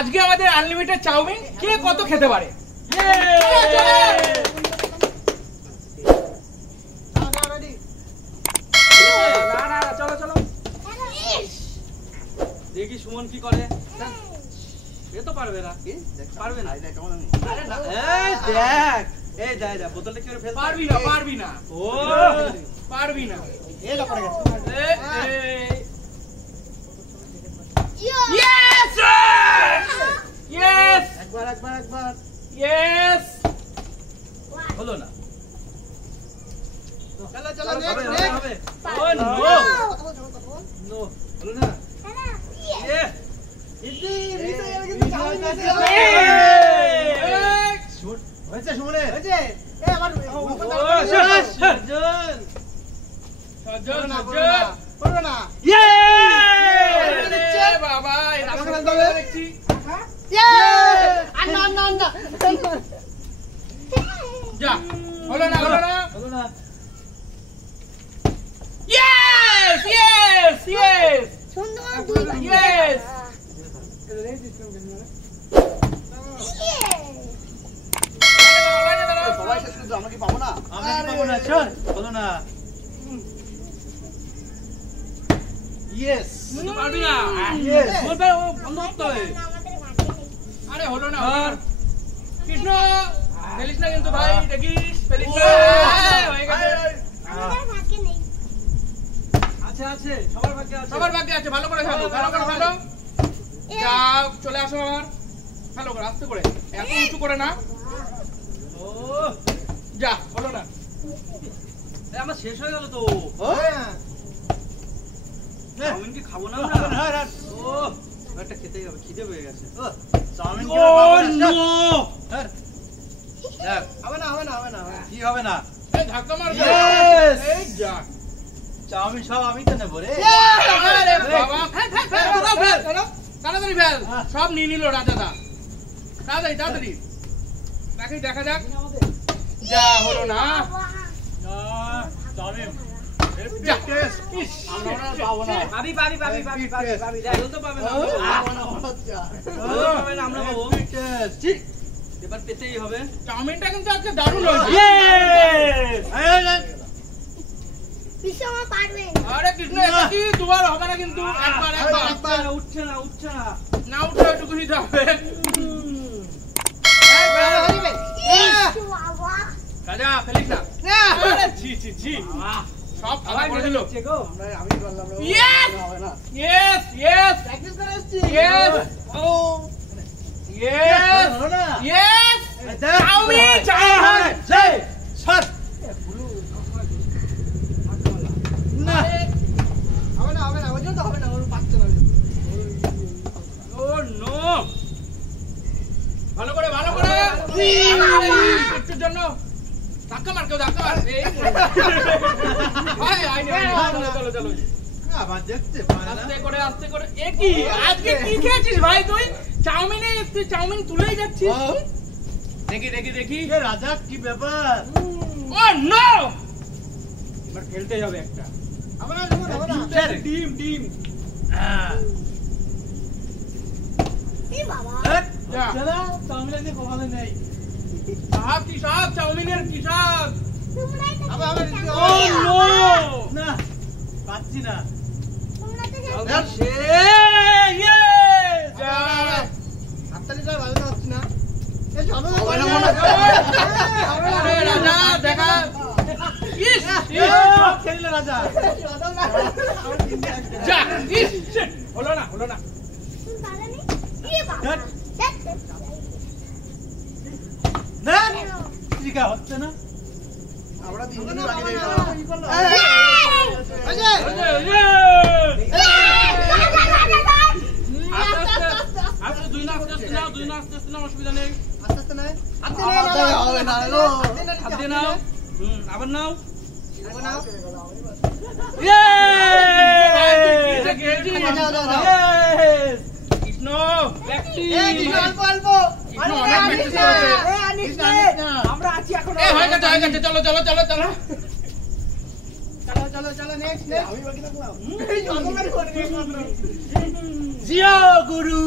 আজকে আমাদের unlimited chowmein কে কত খেতে পারে। চলো চলো দেখি সুমন কি করে। এ তো পারবে না, পারবে না। দেখ এই দেখ দেখ বোতলটা কি করে ফেলতে পারবি না, পারবি না, ও পারবি না। এই লা পড়ে গেছে। ইয়েস ইয়েস একবার একবার একবার ইয়েস হলো না। চলো চলো নেক্সট নেক্সট ও নো নো হলো না। ইয়ে ইদি মিস হয়ে গেল কিন্তু চাউমিন হয়েছে সুমনে হয়েছে। এ আমার সজন সজন সজন করবে না। ইয়ে বাবা এই রাস্তা দেখছি। ইয়ে আন্না আন্না আন্না যা হলো না হলো না হলো না। ইয়েস ইয়েস ইয়েস সুন্দর দুই ইয়েস সবাই শেষ করতে আমরা কি পাবো না, আমরা কি পাবো না। চল হলো না। ইয়েস তুই পারবি না। ইয়েস বলবে ও বন্ধ করতে হবে। আরে হলো না কৃষ্ণ ফেলিস না কিন্তু ভাই, দেখিস ফেলিস না। হয়ে গেছে আমাদের ভাগ্যে নেই। আছে আছে সবার ভাগ্যে আছে, সবার ভাগ্যে আছে। ভালো করে খেলো, ভালো করে খেলো। যাও চলে আসো আমার। ভালো করে আস্তে করে, এত উঁচু করে না। ও যা হলো না। আমার শেষ হয়ে গেল তো। চাউমিন কি খাবো না আমরা? ও একটা খেতেই হবে, খিদে পেয়ে গেছে। চাউমিন কি হবে না হবে না হবে না কি হবে না। এই ধাক্কা মার। এই যা চাউমিন সব আমি তো নেব রে। আরে বাবা ফেল তাড়াতাড়ি ফেল। সব নিয়ে নিল রাজাদা। তাড়াতাড়ি তাড়াতাড়ি দেখি দেখা যাক। যা হলো না চাউমিন। এবার পেতেই হবে। চাউমিনটা কিন্তু আজকে দারুণ হয়েছে। আরে কৃষ্ণ কি দুবার হবে না কিন্তু, একবার একবার উঠছে না উঠছে না না উঠলে একটু দিতে হবে। রাজা ফেলিস না। জি জি জি সব খাবার করে দিল। আমি বললাম ইয়েস ইয়েস ইয়েস প্র্যাকটিস করে আসছি। ইয়েস ও ইয়েস ইয়েস চাউমিন চাউমিন জয় শট না হবে না হবে না ওই জন্য হবে না, ওর পাচ্ছে না। ও নো ভালো করে একটুর জন্য ধাক্কা মার, কেউ ধাক্কা মার। চলো চলো আবার দেখতে আস্তে করে আস্তে করে। এ কি আজকে কি খেয়েছিস ভাই তুই? চাউমিনে তুই চাউমিন তুলেই যাচ্ছিস। দেখি দেখি দেখি রাজা কি ব্যাপার। ও নো এবার খেলতেই হবে একটা। ডিম ডিম চাউমিনের দিয়ে কমালে নেই। শাক কি শাক, চাউমিনের কি শাক। না পাচ্ছি না। রাজা দেখা রাজা হলো না হলো না। হচ্ছে না আমরা অসুবিধা নেই। আবার নাও কৃষ্ণ আমরা আছি এখন। হয়ে গেছে হয়ে গেছে। চলো চলো চলো চলো চলো চলো চলো নেক্সট নেক্সট। আমি বাকি থাকলাম। জিও গুরু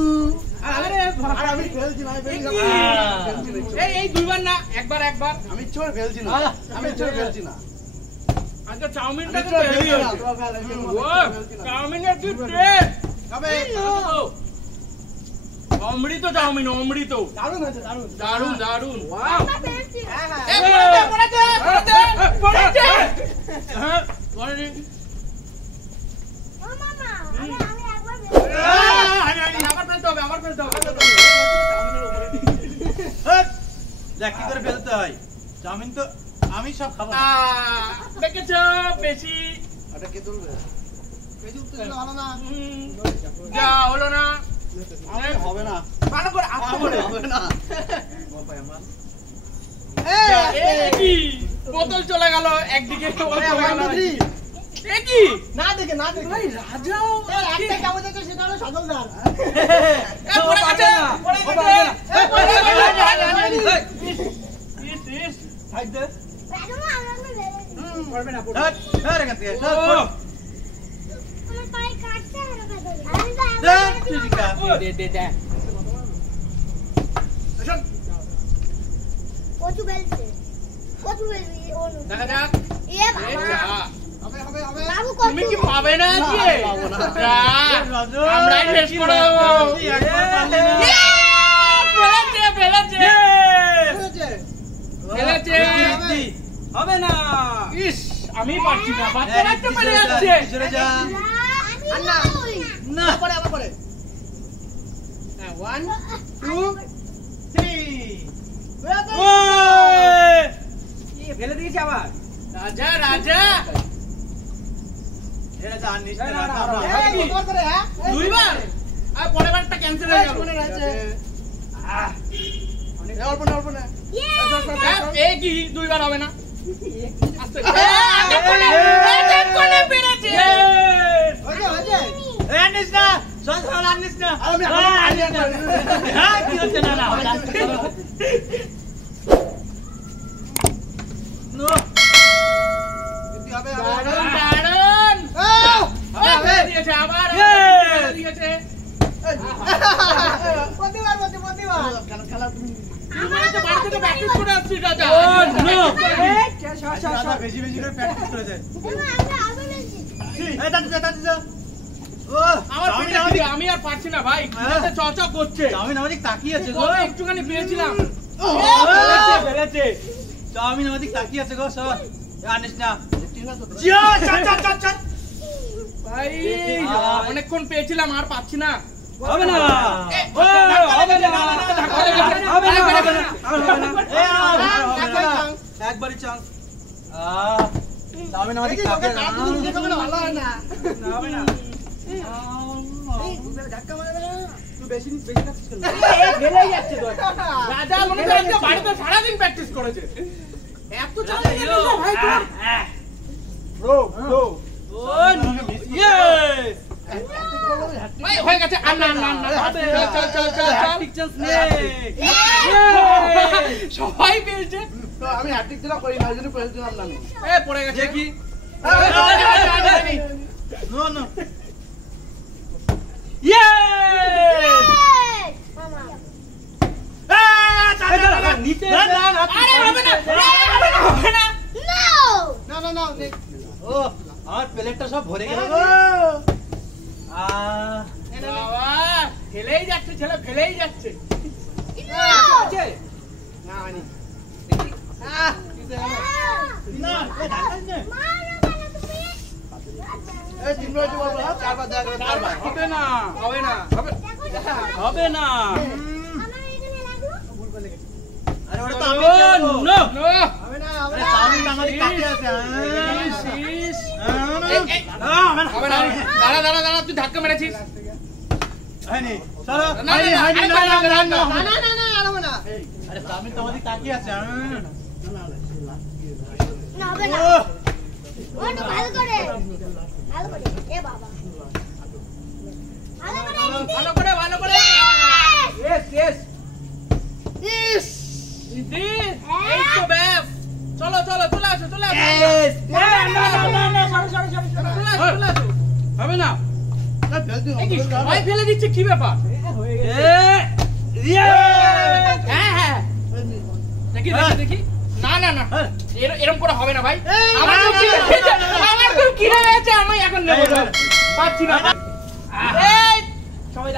আরে আর আমি খেলছি না, এই দুইবার না, একবার একবার। আমি ইচ্ছে করে খেলছি না, আমি ইচ্ছে করে খেলছি না। আজকে চাউমিনটা আমি তো ইচ্ছে করে হেভি খেলছি না, হয়েছে। তোমার খেলা খেলছি না, ও খেলছি না। চাউমিনের কি টেস্ট! তবে অমৃত চাউমিন, অমৃত। দারুণ হয়েছে, দারুণ। দারুন দারুন। ওয়াও! হ্যাঁ, হ্যাঁ। এ পড়েছে পড়েছে পড়েছে পড়েছে। হ্যাঁ, পড়েছে। আবার ফেলতে হবে, আবার ফেলতে হবে। দেখ কি করে ফেলতে হয়। চাউমিন তো আমি সব খাবো না। দেখেছো বেশি এটা কে তুলবে? পেঁয়াজ উঠতে দিলে ভালো না। যা হলো না। হবে না। ভালো করে আস্তে করে। হবে না। যা, এ কি বোতল চলে গেল একদিকে, বোতল চলে গেল। এ কি না দেখে না দেখে। ভাই রাজাও একটা কেমন দেখে সেটা হলো সজলদার। এ পড়ে গেছে পড়ে গেছে এ পড়ে গেছে। ইস ইস সাইড দে। পড়বে না পড়বে। ধর, ধর এখান থেকে। ধর, ও, ধর। ধর, চিচিকা। দে দে দে। শোন, দেখা যাক। এ যা, হবে, হবে, হবে। তুমি কি পাবে না আজকে? না, পাবো না। যা, আমরাই শেষ করে দেবো। একবার পারলে না। ইয়ে, ফেলেছে ফেলেছে হয়েছে? ফেলেছে। হবে না। ইস, আমি পারছি না, বাচ্চারা তো পেরে যাচ্ছে। সরে যা। না পরে আবার পরে। হ্যাঁ, 1 2 3 ফেলে দিয়েছি আবার। রাজা রাজা এটা যা নিস না। দুইবার আর পরের বারটা ক্যান্সেল হয়ে গেল। অল্প না, অল্প না। এ কি দুইবার হবে না? আস্তে কোনে পেরেছে। হয়েছে, হয়েছে। নিস না। সজল আর নিস না। আমি হ্যাঁ কি হচ্ছে না না হবে না। নো। কি হবে দারুণ দারুণ। আবার ফেলে দিয়েছে, আবার ফেলে দিয়েছে। প্রতিবার খেলা তুমি মানে তো বাড়িতে তো প্র্যাকটিস করে আসছিস রাজা। দাদা বেশি বেশি করে প্র্যাকটিস করেছে। এই দাদু দাদু দাদু। ও আমার পেটে খিদে, আমি আর পারছি না ভাই, খিদেতে চচক করছে। চাউমিন আমাদের তাকিয়ে আছে গো। ওই একটুখানি পেয়েছিলাম। ফেলেছে, ফেলেছে। চাউমিন আমাদের তাকিয়ে আছে গো সব। আনিস না। ভাই অনেকক্ষণ পেয়েছিলাম, আর পাচ্ছি না। হবে না। একবারই চান্স। চাউমিন আমাদের তাকিয়ে আছে। ভালো হয় না। হবে না। রাজা মনে করে আজকে বাড়িতে সারাদিন প্র্যাকটিস করেছে। এত চালাক ভাই তোমার। ভাই হয়ে গেছে। আর না না না, চল চল চল চল। সবাই পেয়েছে। আমি হ্যাট্রিক দিলাম করি না, ওইজন্য পেয়ে দিলাম না আমি। এ পড়ে গেছে কি? No no. নিচে আরে হবে না, হবে না। না না না। ও আমার প্লেটটা সব ভরে গেল গো। বাবা ফেলেই যাচ্ছে, ছেলে ফেলেই যাচ্ছে। না হয়নি। এই তিন মিনিট বলবো, চারবার দেখা করে চারবার। হবে না, হবে না, হবে হবে না। আরে ওটা তো আমি নো খেলবো। নো। হবে না, হবে না। চাউমিনটা আমাদের কাছে আছে। হবে না। দাঁড়া দাঁড়া দাঁড়া, তুই ধাক্কা মেরেছিস। হয়নি। চলো। না, না, না, হয়নি, না, না, না, না, আরে চাউমিন তো আমাদের তাকিয়ে আছে। ভালো করে ভালো করে। দিদি, এই তো ব্যাস। চলো চলো চলে আসো চলে আসো। চলে আসো চলে আসো। হবে না। কি সবাই ফেলে দিচ্ছে কি ব্যাপার হ্যাঁ হ্যাঁ দেখি দেখি না না না এরকম করে হবে না ভাই আমার তো কি হয়েছে আমি এখন নেব পাচ্ছি না এই সবাই